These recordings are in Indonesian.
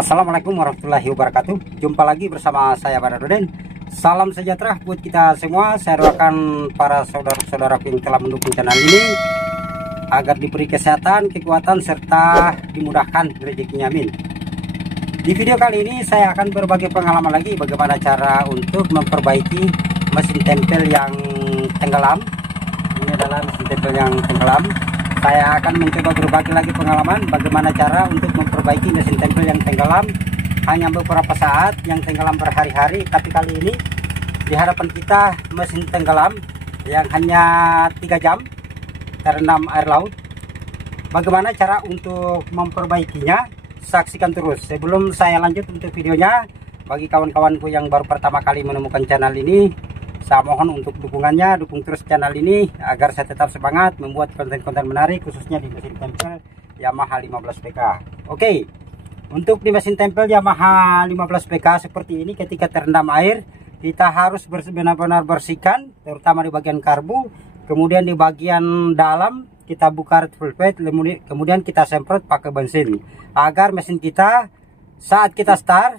Assalamualaikum warahmatullahi wabarakatuh. Jumpa lagi bersama saya Badarudin. Salam sejahtera buat kita semua. Saya doakan para saudara-saudara yang telah mendukung channel ini agar diberi kesehatan, kekuatan, serta dimudahkan rezekinya, amin. Di video kali ini saya akan berbagi pengalaman lagi bagaimana cara untuk memperbaiki mesin tempel yang tenggelam. Ini adalah mesin tempel yang tenggelam. Saya akan mencoba berbagi lagi pengalaman bagaimana cara untuk memperbaiki mesin tempel yang tenggelam hanya beberapa saat, yang tenggelam berhari-hari. Tapi kali ini di hadapan kita mesin tenggelam yang hanya 3 jam terendam air laut. Bagaimana cara untuk memperbaikinya? Saksikan terus. Sebelum saya lanjut untuk videonya, bagi kawan-kawanku yang baru pertama kali menemukan channel ini, saya mohon untuk dukungannya, dukung terus channel ini agar saya tetap semangat membuat konten-konten menarik khususnya di mesin tempel Yamaha 15PK. Oke, untuk di mesin tempel Yamaha 15PK seperti ini, ketika terendam air kita harus benar-benar bersihkan, terutama di bagian karbu, kemudian di bagian dalam kita buka full plate, kemudian kita semprot pakai bensin agar mesin kita saat kita start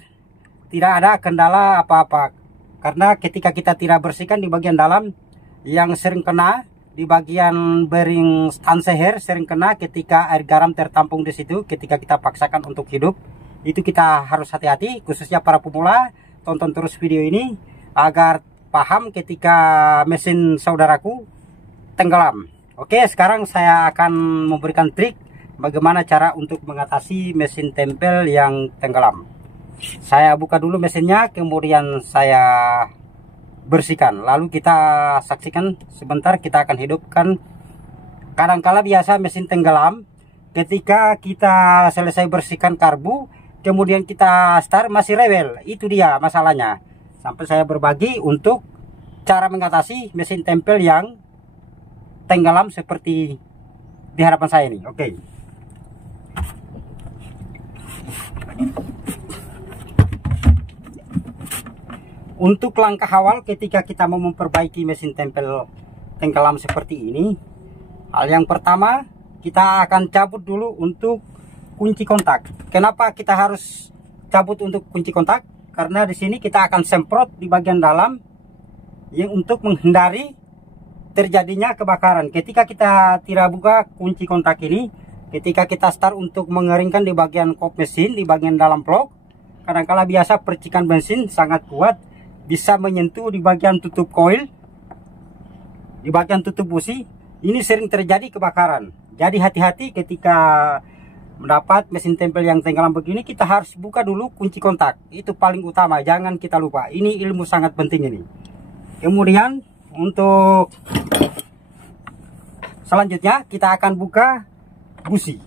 tidak ada kendala apa-apa. Karena ketika kita tidak bersihkan di bagian dalam, yang sering kena di bagian bearing stanseher sering kena ketika air garam tertampung di situ. Ketika kita paksakan untuk hidup, itu kita harus hati-hati, khususnya para pemula. Tonton terus video ini agar paham ketika mesin saudaraku tenggelam. Oke, sekarang saya akan memberikan trik bagaimana cara untuk mengatasi mesin tempel yang tenggelam. Saya buka dulu mesinnya, kemudian saya bersihkan, lalu kita saksikan sebentar. Kita akan hidupkan. Kadangkala biasa mesin tenggelam ketika kita selesai bersihkan karbu, kemudian kita start masih rewel. Itu dia masalahnya. Sampai saya berbagi untuk cara mengatasi mesin tempel yang tenggelam seperti di hadapan saya ini. Oke. Untuk langkah awal ketika kita mau memperbaiki mesin tempel tenggelam seperti ini, hal yang pertama kita akan cabut dulu untuk kunci kontak. Kenapa kita harus cabut untuk kunci kontak? Karena di sini kita akan semprot di bagian dalam yang untuk menghindari terjadinya kebakaran. Ketika kita tidak buka kunci kontak ini, ketika kita start untuk mengeringkan di bagian kop mesin, di bagian dalam blok, kadangkala biasa percikan bensin sangat kuat, bisa menyentuh di bagian tutup koil, di bagian tutup busi. Ini sering terjadi kebakaran. Jadi hati-hati ketika mendapat mesin tempel yang tenggelam begini, kita harus buka dulu kunci kontak. Itu paling utama, jangan kita lupa. Ini ilmu sangat penting ini. Kemudian untuk selanjutnya kita akan buka busi.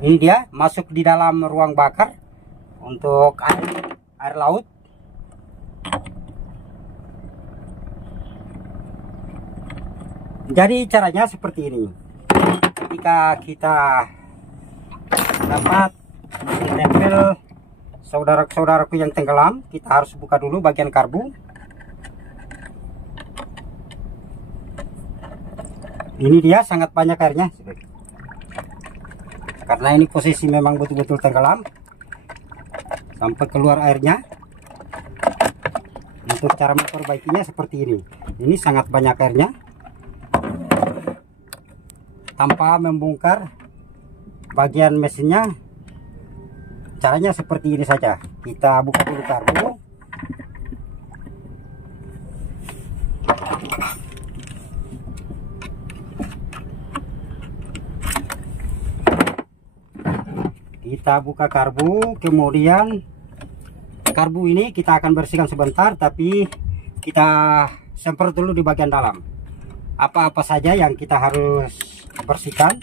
Ini dia masuk di dalam ruang bakar untuk air laut. Jadi caranya seperti ini. Ketika kita dapat mesin tempel saudara-saudaraku yang tenggelam, kita harus buka dulu bagian karbu. Ini dia sangat banyak airnya. Karena ini posisi memang betul-betul tenggelam sampai keluar airnya. Untuk cara memperbaikinya seperti ini. Ini sangat banyak airnya. Tanpa membongkar bagian mesinnya, caranya seperti ini saja. Kita buka dulu karbu. Kita buka karbu, kemudian karbu ini kita akan bersihkan sebentar, tapi kita semprot dulu di bagian dalam. Apa-apa saja yang kita harus bersihkan.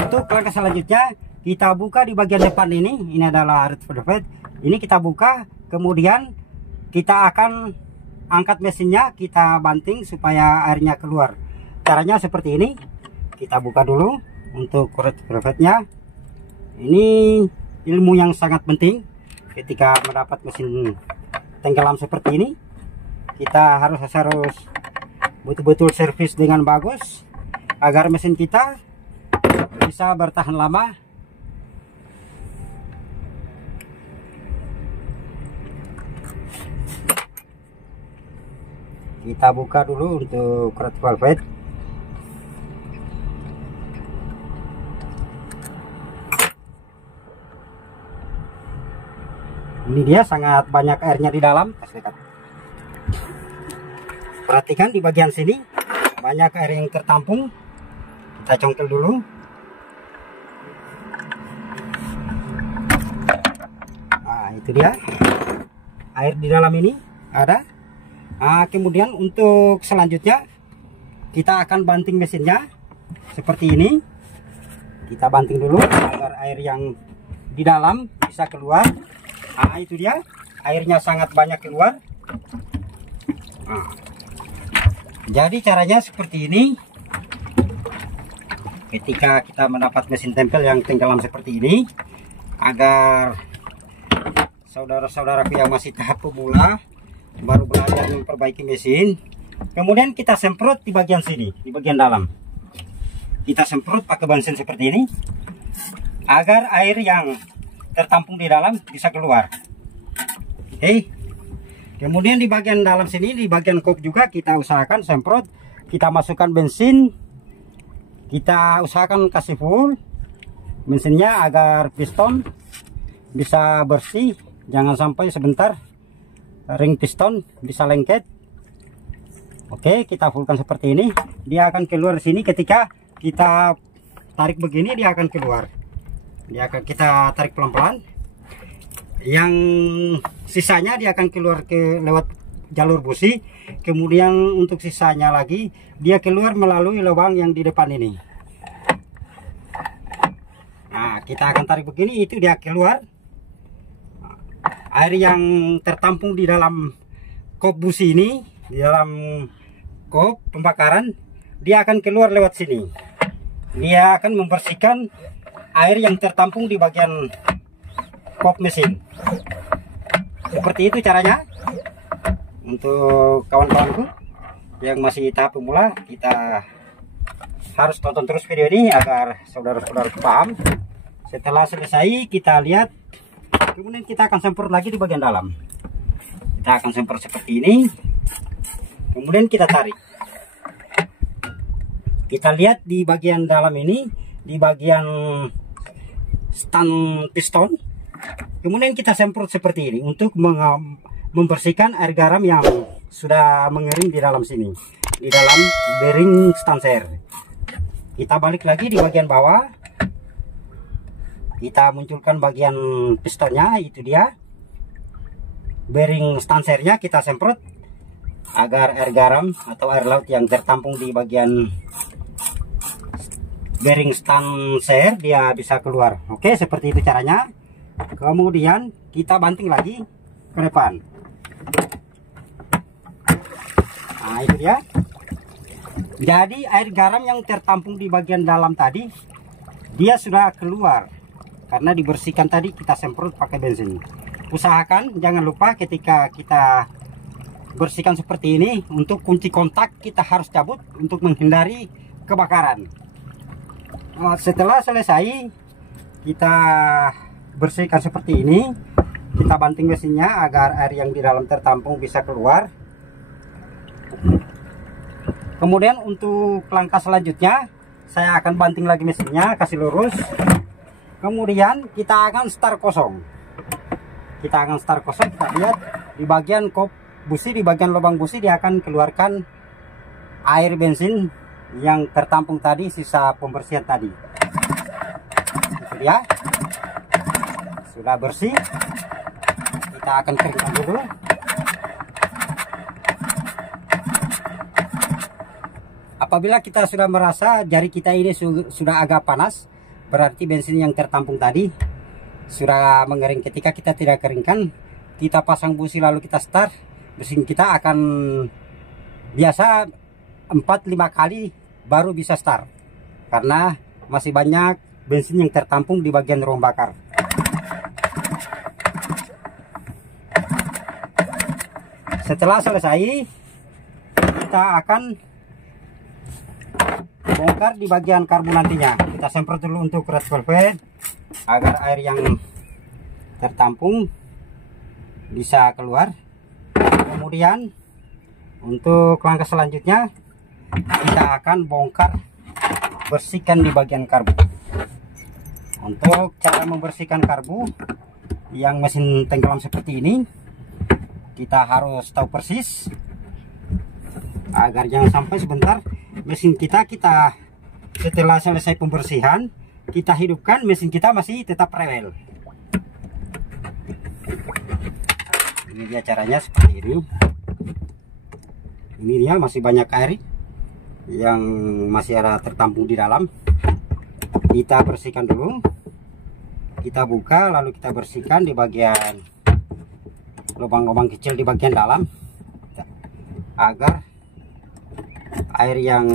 Untuk langkah selanjutnya, kita buka di bagian depan ini. Ini adalah red velvet. Ini kita buka, kemudian kita akan angkat mesinnya, kita banting supaya airnya keluar. Caranya seperti ini. Kita buka dulu untuk red velvetnya. Ini ilmu yang sangat penting ketika mendapat mesin tenggelam seperti ini. Kita harus betul-betul servis dengan bagus agar mesin kita bisa bertahan lama. Kita buka dulu untuk red velvet. Ini dia sangat banyak airnya di dalam. Perhatikan di bagian sini banyak air yang tertampung. Kita congkel dulu. Nah, itu dia air di dalam ini ada. Nah, kemudian untuk selanjutnya kita akan banting mesinnya seperti ini. Kita banting dulu agar air yang di dalam bisa keluar. Nah, itu dia airnya sangat banyak keluar. Nah, jadi caranya seperti ini. Ketika kita mendapat mesin tempel yang tenggelam seperti ini, agar saudara-saudaraku yang masih tahap pemula baru belajar memperbaiki mesin, kemudian kita semprot di bagian sini, di bagian dalam. Kita semprot pakai bensin seperti ini agar air yang tertampung di dalam bisa keluar. Oke. Kemudian di bagian dalam sini, di bagian kop juga kita usahakan semprot. Kita masukkan bensin. Kita usahakan kasih full bensinnya agar piston bisa bersih. Jangan sampai sebentar ring piston bisa lengket. Oke, kita fullkan seperti ini. Dia akan keluar di sini. Ketika kita tarik begini, dia akan keluar. Dia akan kita tarik pelan-pelan. Yang sisanya dia akan keluar lewat jalur busi. Kemudian untuk sisanya lagi dia keluar melalui lubang yang di depan ini. Nah, kita akan tarik begini, itu dia keluar. Air yang tertampung di dalam kop busi ini, di dalam kop pembakaran, dia akan keluar lewat sini. Dia akan membersihkan air yang tertampung di bagian kop mesin. Seperti itu caranya. Untuk kawan-kawanku yang masih tahap pemula, kita harus tonton terus video ini agar saudara-saudara paham. Setelah selesai kita lihat, kemudian kita akan semprot lagi di bagian dalam. Kita akan semprot seperti ini, kemudian kita tarik. Kita lihat di bagian dalam ini, di bagian stand piston, kemudian kita semprot seperti ini untuk membersihkan air garam yang sudah mengering di dalam sini, di dalam bearing stanser. Kita balik lagi di bagian bawah, kita munculkan bagian pistonnya, itu dia bearing stansernya. Kita semprot agar air garam atau air laut yang tertampung di bagian bearing stanser dia bisa keluar. Oke, seperti itu caranya. Kemudian kita banting lagi ke depan. Nah, itu dia. Jadi air garam yang tertampung di bagian dalam tadi dia sudah keluar karena dibersihkan tadi, kita semprot pakai bensin. Usahakan jangan lupa ketika kita bersihkan seperti ini, untuk kunci kontak kita harus cabut untuk menghindari kebakaran. Setelah selesai kita bersihkan seperti ini, kita banting mesinnya agar air yang di dalam tertampung bisa keluar. Kemudian untuk langkah selanjutnya, saya akan banting lagi mesinnya, kasih lurus. Kemudian kita akan start kosong. Kita akan start kosong. Kita lihat di bagian kop busi, di bagian lubang busi dia akan keluarkan air bensin yang tertampung tadi, sisa pembersihan tadi. dia sudah bersih. Kita akan keringkan dulu. Apabila kita sudah merasa jari kita ini sudah agak panas, berarti bensin yang tertampung tadi sudah mengering. Ketika kita tidak keringkan, kita pasang busi lalu kita start, mesin kita akan biasa 4-5 kali baru bisa start, karena masih banyak bensin yang tertampung di bagian ruang bakar. Setelah selesai, kita akan bongkar di bagian karbu nantinya. Kita semprot dulu untuk red velvet agar air yang tertampung bisa keluar. Kemudian untuk langkah selanjutnya, kita akan bongkar, bersihkan di bagian karbu. Untuk cara membersihkan karbu yang mesin tenggelam seperti ini, kita harus tahu persis agar jangan sampai sebentar mesin kita setelah selesai pembersihan, kita hidupkan, mesin kita masih tetap rewel. Ini dia caranya seperti ini. Ini dia masih banyak air yang masih ada tertampung di dalam. Kita bersihkan dulu, kita buka lalu kita bersihkan di bagian lubang-lubang kecil di bagian dalam, agar air yang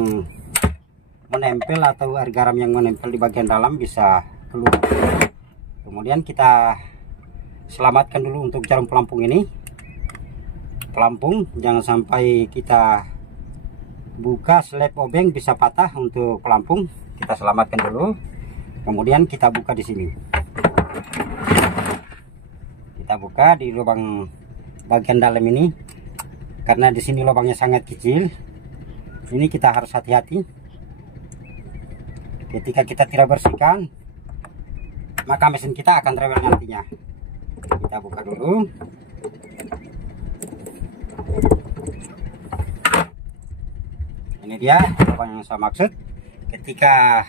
menempel atau air garam yang menempel di bagian dalam bisa keluar. Kemudian kita selamatkan dulu untuk jarum pelampung ini. Pelampung jangan sampai kita buka slab obeng bisa patah untuk pelampung. Kita selamatkan dulu. Kemudian kita buka di sini. Kita buka di lubang bagian dalam ini, karena di sini lubangnya sangat kecil. Ini kita harus hati-hati. Ketika kita tidak bersihkan, maka mesin kita akan rewel nantinya. Kita buka dulu. Ini dia lubang yang saya maksud. Ketika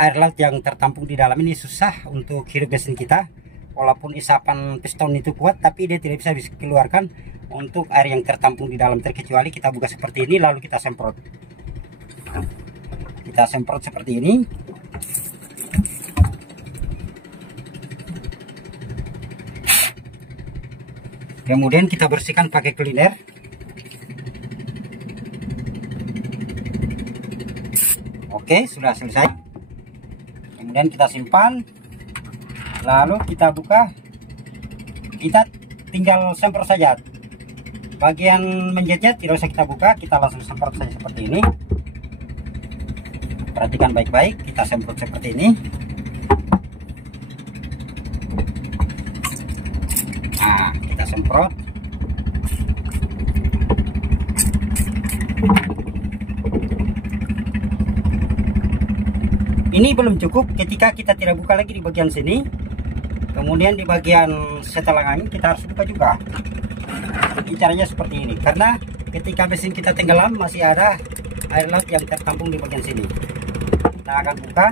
air laut yang tertampung di dalam ini susah untuk hidup mesin kita, walaupun isapan piston itu kuat, tapi dia tidak bisa dikeluarkan untuk air yang tertampung di dalam, terkecuali kita buka seperti ini lalu kita semprot. Kita semprot seperti ini. Kemudian kita bersihkan pakai cleaner. Oke, sudah selesai. Kemudian kita simpan. Lalu kita buka, kita tinggal semprot saja. Bagian menjejet tidak usah kita buka, kita langsung semprot saja seperti ini. Perhatikan baik-baik, kita semprot seperti ini. Nah, kita semprot. Ini belum cukup ketika kita tidak buka lagi di bagian sini. Kemudian di bagian setelah angin kita harus buka juga. Ini caranya seperti ini, karena ketika mesin kita tenggelam masih ada air laut yang tertampung di bagian sini. Kita akan buka.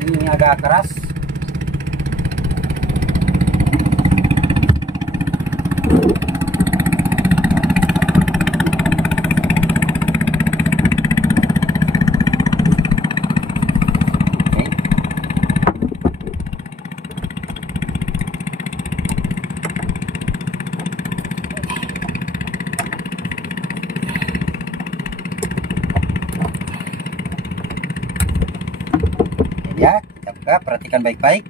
Ini agak keras. Ya, kita buka, perhatikan baik-baik.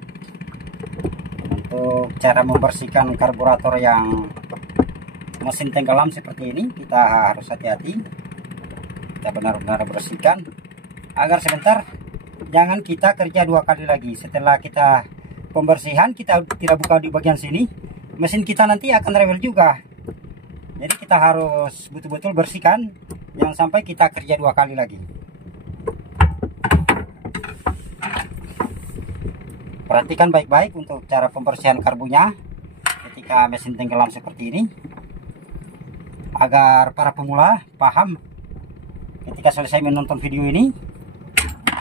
Untuk cara membersihkan karburator yang mesin tenggelam seperti ini, kita harus hati-hati. Kita benar-benar bersihkan agar sebentar, jangan kita kerja 2 kali lagi. Setelah kita pembersihan, kita tidak buka di bagian sini, mesin kita nanti akan rewel juga. Jadi kita harus betul-betul bersihkan, jangan sampai kita kerja 2 kali lagi. Perhatikan baik-baik untuk cara pembersihan karbunya ketika mesin tenggelam seperti ini, agar para pemula paham ketika selesai menonton video ini,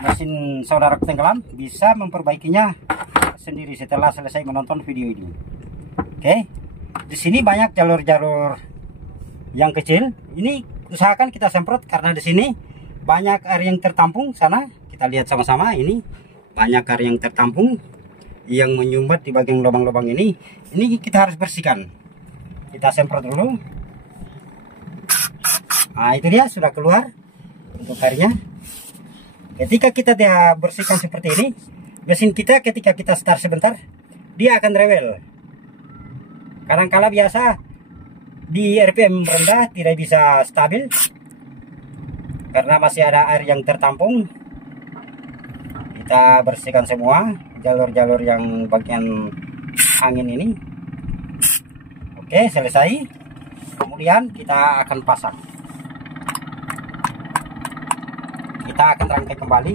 mesin saudara tenggelam bisa memperbaikinya sendiri setelah selesai menonton video ini. Oke, di sini banyak jalur-jalur yang kecil. Ini usahakan kita semprot karena di sini banyak air yang tertampung. Sana kita lihat sama-sama, ini banyak air yang tertampung yang menyumbat di bagian lubang-lubang ini. Ini kita harus bersihkan. Kita semprot dulu. Nah, itu dia sudah keluar untuk airnya. Ketika kita dia bersihkan seperti ini, mesin kita ketika kita start sebentar, dia akan rewel. Kadang-kala biasa di RPM rendah tidak bisa stabil karena masih ada air yang tertampung. Kita bersihkan semua jalur-jalur yang bagian angin ini. Oke, selesai. Kemudian kita akan pasang. Kita akan rangkai kembali.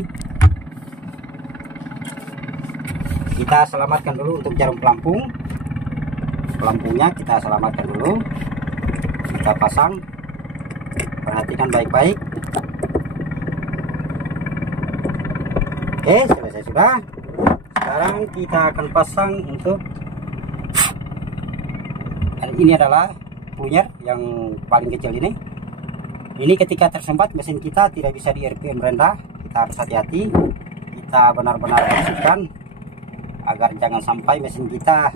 Kita selamatkan dulu untuk jarum pelampung. Pelampungnya kita selamatkan dulu. Kita pasang. Perhatikan baik-baik. Oke, selesai sudah. Sekarang kita akan pasang untuk, dan ini adalah puyer yang paling kecil ini. Ini ketika tersempat mesin kita tidak bisa di RPM rendah. Kita harus hati-hati. Kita benar-benar bersihkan agar jangan sampai mesin kita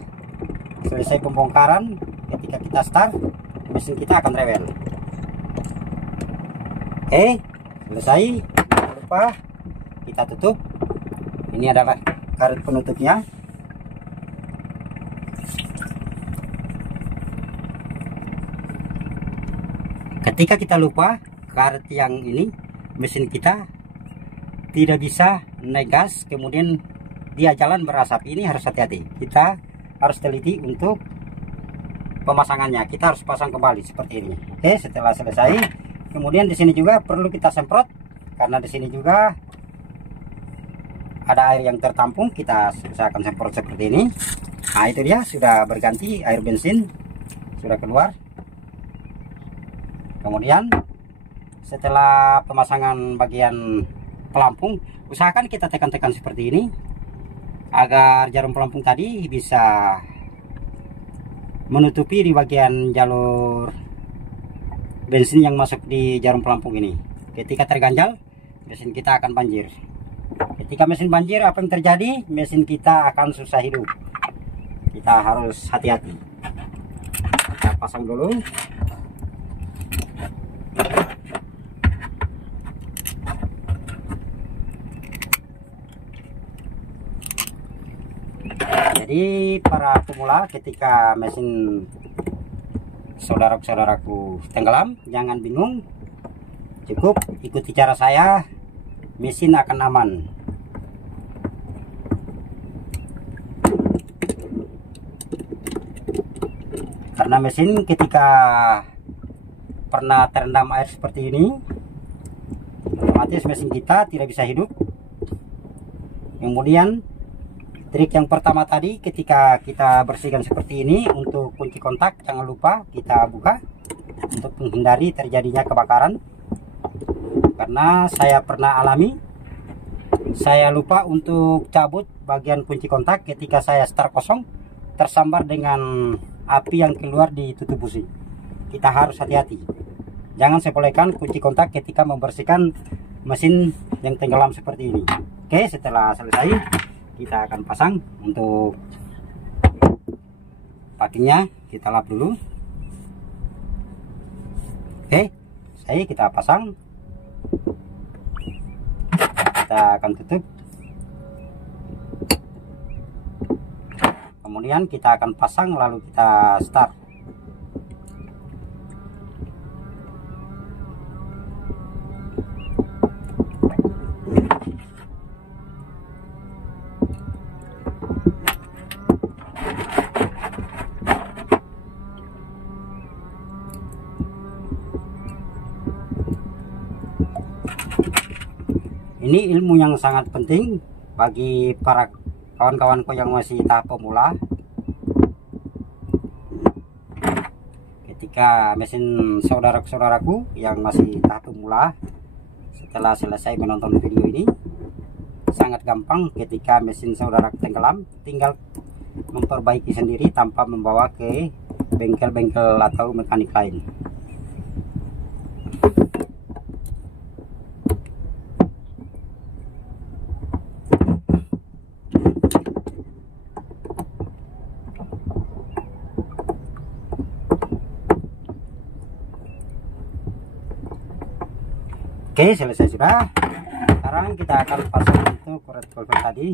selesai pembongkaran, ketika kita start mesin kita akan rewel. Oke, selesai. Jangan lupa kita tutup. Ini adalah karet penutupnya. Ketika kita lupa karet yang ini, mesin kita tidak bisa naik gas, kemudian dia jalan berasap. Ini harus hati-hati. Kita harus teliti untuk pemasangannya. Kita harus pasang kembali seperti ini. Oke, setelah selesai, kemudian di sini juga perlu kita semprot karena di sini juga ada air yang tertampung. Kita usahakan semprot seperti ini. Nah, itu dia sudah berganti air bensin, sudah keluar. Kemudian setelah pemasangan bagian pelampung, usahakan kita tekan-tekan seperti ini agar jarum pelampung tadi bisa menutupi di bagian jalur bensin yang masuk di jarum pelampung ini. Ketika terganjal, mesin kita akan banjir. Ketika mesin banjir, apa yang terjadi? Mesin kita akan susah hidup. Kita harus hati-hati. Kita pasang dulu. Jadi para pemula, ketika mesin saudara-saudaraku tenggelam, jangan bingung, cukup ikuti cara saya, mesin akan aman. Karena mesin ketika pernah terendam air seperti ini, otomatis mesin kita tidak bisa hidup. Kemudian trik yang pertama tadi, ketika kita bersihkan seperti ini, untuk kunci kontak jangan lupa kita buka untuk menghindari terjadinya kebakaran. Karena saya pernah alami, saya lupa untuk cabut bagian kunci kontak ketika saya start kosong, tersambar dengan api yang keluar di tutup busi. Kita harus hati-hati. Jangan sepelekan kunci kontak ketika membersihkan mesin yang tenggelam seperti ini. Oke, setelah selesai, kita akan pasang untuk pakingnya. Kita lap dulu. Oke, saya kita pasang. Kita akan tutup. Kemudian kita akan pasang, lalu kita start. Ini ilmu yang sangat penting bagi para kawan-kawanku yang masih tahap pemula. Ketika mesin saudara-saudaraku yang masih tahap pemula, setelah selesai menonton video ini, sangat gampang ketika mesin saudara tenggelam, tinggal memperbaiki sendiri tanpa membawa ke bengkel-bengkel atau mekanik lain. Oke, selesai sudah. Sekarang kita akan pasang untuk red velvet tadi.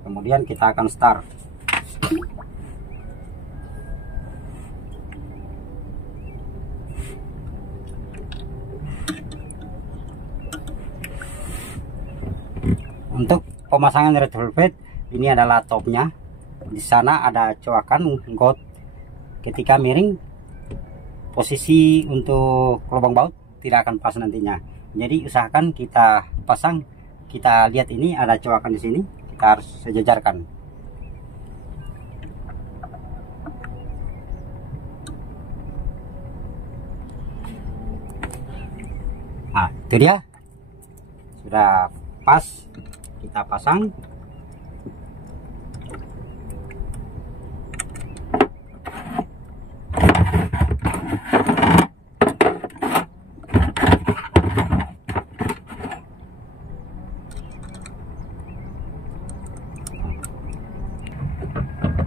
Kemudian kita akan start. Untuk pemasangan red velvet, ini adalah topnya. Di sana ada coakan got. Ketika miring, posisi untuk lubang baut tidak akan pas nantinya. Jadi usahakan kita pasang, kita lihat ini ada coakan di sini, kita harus sejajarkan. Nah, itu dia. Sudah pas, kita pasang.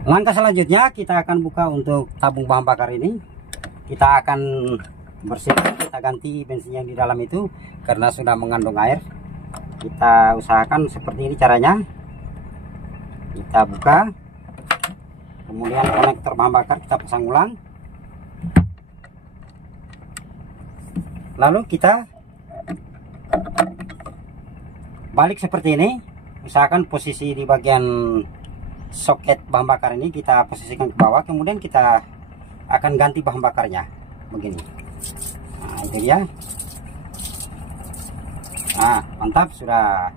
Langkah selanjutnya kita akan buka untuk tabung bahan bakar ini. Kita akan bersihkan, kita ganti bensin yang di dalam itu karena sudah mengandung air. Kita usahakan seperti ini caranya. Kita buka, kemudian konektor bahan bakar kita pasang ulang, lalu kita balik seperti ini. Usahakan posisi di bagian soket bahan bakar ini kita posisikan ke bawah, kemudian kita akan ganti bahan bakarnya begini. Nah, itu dia. Nah, mantap, sudah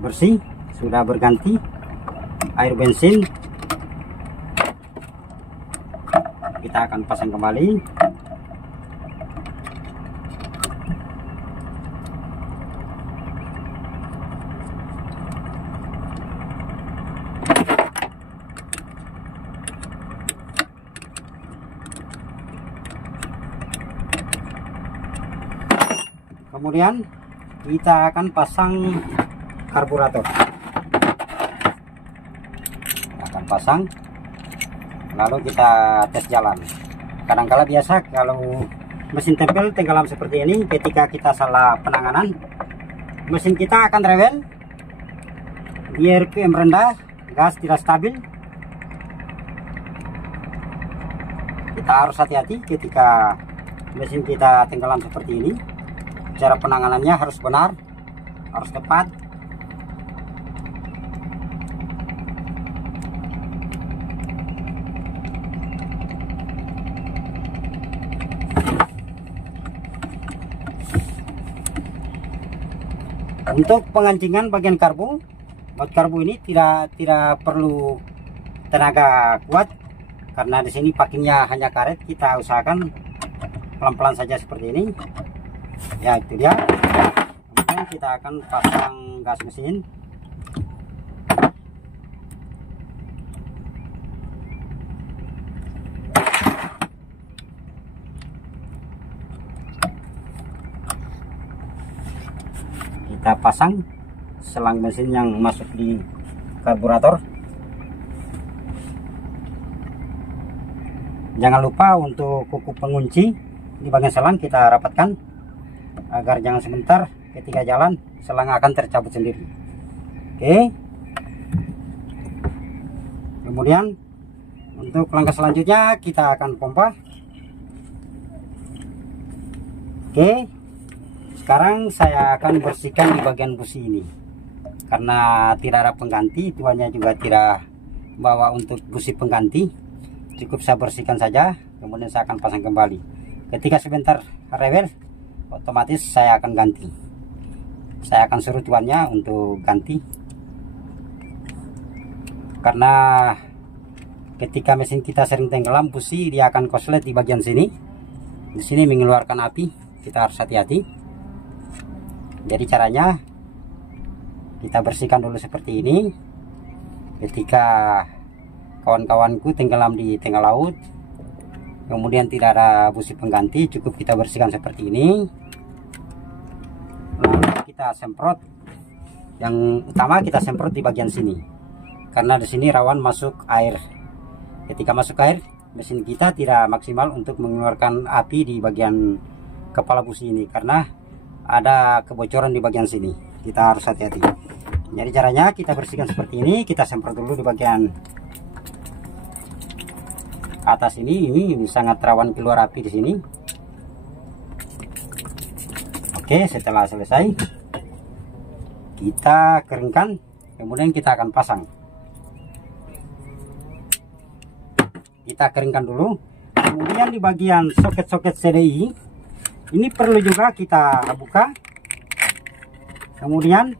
bersih, sudah berganti air bensin. Kita akan pasang kembali. Kemudian kita akan pasang karburator. Kita akan pasang, lalu kita tes jalan. Kadangkala biasa kalau mesin tempel tenggelam seperti ini, ketika kita salah penanganan, mesin kita akan rewel, dia RPM rendah, gas tidak stabil. Kita harus hati-hati ketika mesin kita tenggelam seperti ini. Cara penanganannya harus benar, harus tepat. Untuk pengancingan bagian karbu, baut karbu ini tidak perlu tenaga kuat karena di sini pakainya hanya karet. Kita usahakan pelan-pelan saja seperti ini. Ya, itu dia. Kemudian kita akan pasang gas mesin. Kita pasang selang mesin yang masuk di karburator. Jangan lupa untuk kuku pengunci di bagian selang kita rapatkan agar jangan sebentar ketika jalan selang akan tercabut sendiri. Oke. Kemudian untuk langkah selanjutnya kita akan pompa. Oke. Sekarang saya akan bersihkan di bagian busi ini. Karena tidak ada pengganti, tuannya juga tidak bawa untuk busi pengganti. Cukup saya bersihkan saja, kemudian saya akan pasang kembali. Ketika sebentar rewel, otomatis saya akan ganti. Saya akan suruh tuannya untuk ganti, karena ketika mesin kita sering tenggelam, busi dia akan koslet di bagian sini. Di sini mengeluarkan api kita harus hati-hati. Jadi caranya kita bersihkan dulu seperti ini. Ketika kawan-kawanku tenggelam di tengah laut, kemudian tidak ada busi pengganti, cukup kita bersihkan seperti ini. Lalu kita semprot. Yang utama kita semprot di bagian sini, karena di sini rawan masuk air. Ketika masuk air, mesin kita tidak maksimal untuk mengeluarkan api di bagian kepala busi ini, karena ada kebocoran di bagian sini. Kita harus hati-hati. Jadi caranya kita bersihkan seperti ini. Kita semprot dulu di bagian atas ini sangat rawan keluar api di sini. Oke, setelah selesai kita keringkan, kemudian kita akan pasang. Kita keringkan dulu. Kemudian di bagian soket-soket CDI ini perlu juga kita buka, kemudian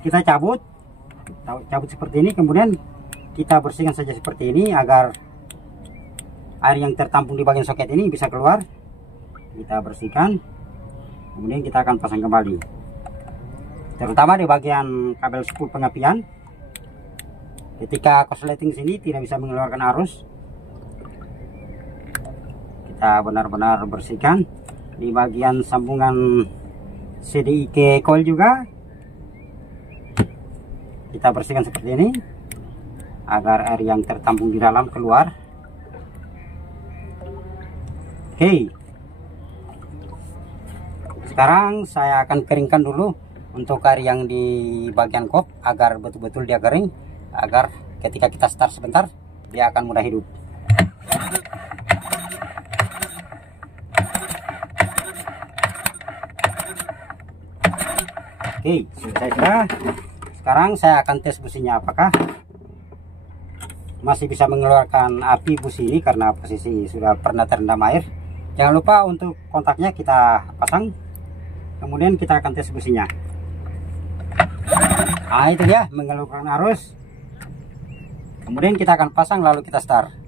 kita cabut seperti ini, kemudian kita bersihkan saja seperti ini agar air yang tertampung di bagian soket ini bisa keluar. Kita bersihkan, kemudian kita akan pasang kembali, terutama di bagian kabel spool pengapian. Ketika korsleting sini tidak bisa mengeluarkan arus, kita benar-benar bersihkan. Di bagian sambungan CDI ke coil juga kita bersihkan seperti ini agar air yang tertampung di dalam keluar. Oke, sekarang saya akan keringkan dulu untuk air yang di bagian kop agar betul-betul dia kering, agar ketika kita start sebentar dia akan mudah hidup. Oke, sudah. Sekarang saya akan tes businya apakah masih bisa mengeluarkan api busi ini, karena posisi sudah pernah terendam air. Jangan lupa untuk kontaknya kita pasang, kemudian kita akan tes businya. Nah, itu dia mengeluarkan arus. Kemudian kita akan pasang, lalu kita start.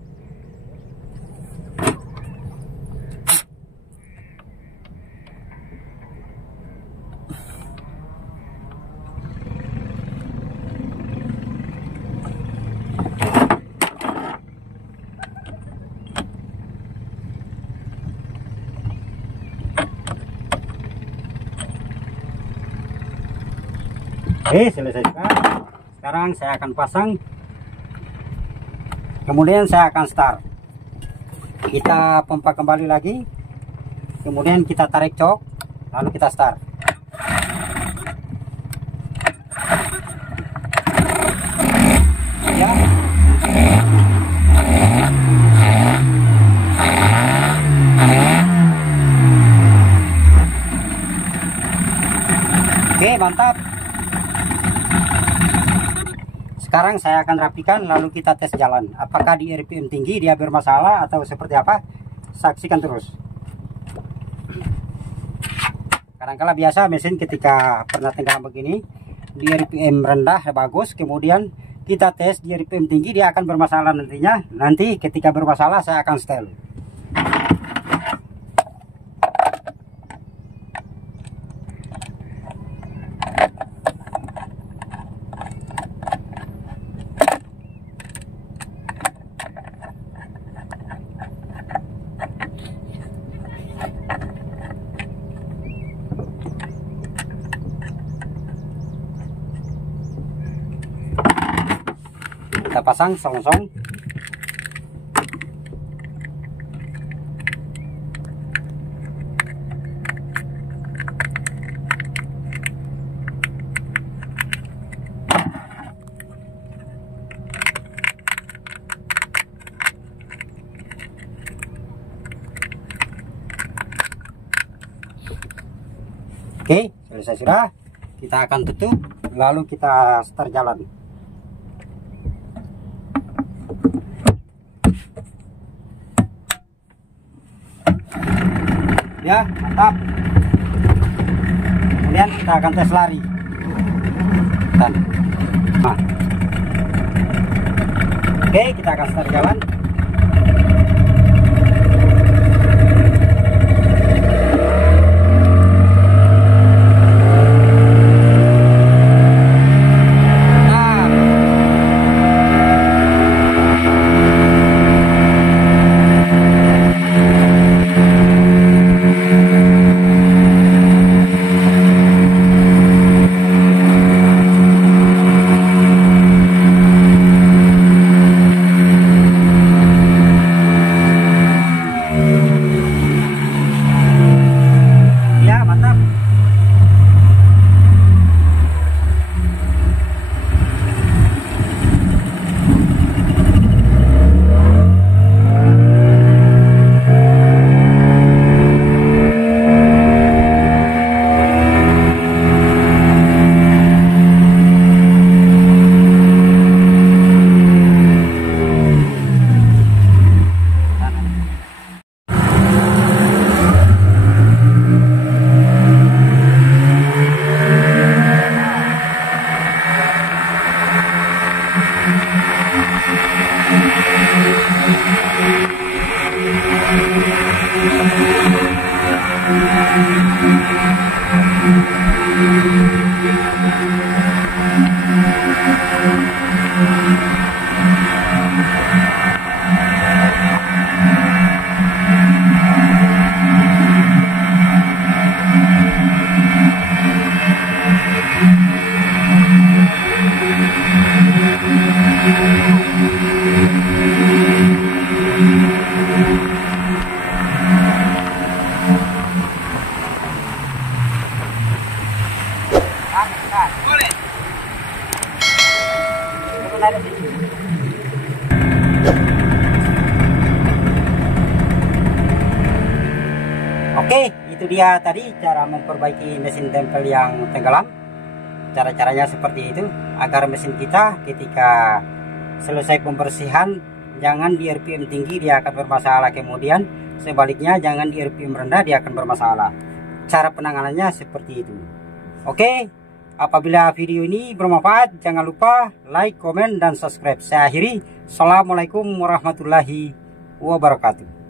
Oke, selesai. Sekarang saya akan pasang, kemudian saya akan start. Kita pompa kembali lagi, kemudian kita tarik cok, lalu kita start. Ya. Oke, mantap. Sekarang saya akan rapikan, lalu kita tes jalan. Apakah di RPM tinggi dia bermasalah atau seperti apa? Saksikan terus. Kadang-kala biasa mesin ketika pernah tenggelam begini, di RPM rendah bagus, kemudian kita tes di RPM tinggi dia akan bermasalah nantinya. Nanti ketika bermasalah saya akan setel. Kita pasang song-song. Oke, selesai sudah. Kita akan tutup, lalu kita start jalan. Ya, mantap. Kemudian kita akan tes lari. Nah. Oke, kita akan start jalan. Oke, itu dia tadi cara memperbaiki mesin tempel yang tenggelam. Cara-caranya seperti itu agar mesin kita ketika selesai pembersihan jangan di RPM tinggi, dia akan bermasalah. Kemudian sebaliknya jangan di RPM rendah, dia akan bermasalah. Cara penanganannya seperti itu. Oke, apabila video ini bermanfaat jangan lupa like, komen, dan subscribe. Saya akhiri. Assalamualaikum warahmatullahi wabarakatuh.